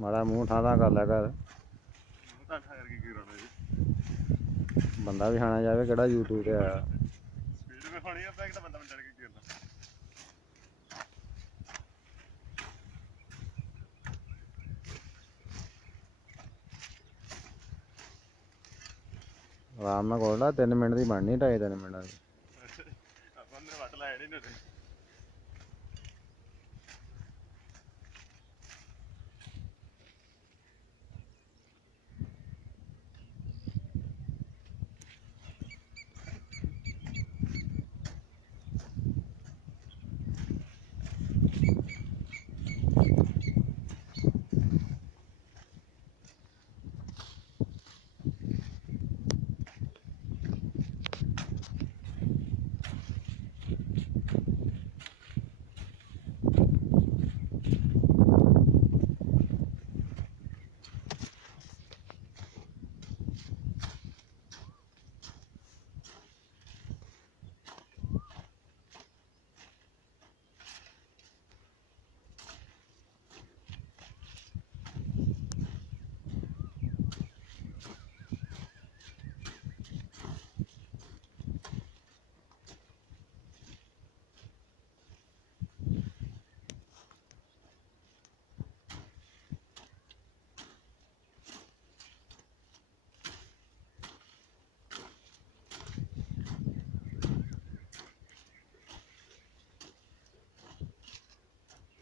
ਮਾੜਾ ਮੂੰਹ ਠਾਂ ਕਰ ਲਿਆ ਕਰ। ਬੰਦਾ ਵੀ ਖਾਣਾ ਜਾਵੇ ਕਿਹੜਾ YouTube ਤੇ ਆਇਆ। ਆਰਾਮ ਨਾਲ ਕੋਲ 3 ਮਿੰਟ ਦੀ ਬਣਨੀ 2.5-3 ਮਿੰਟਾਂ ਦੀ।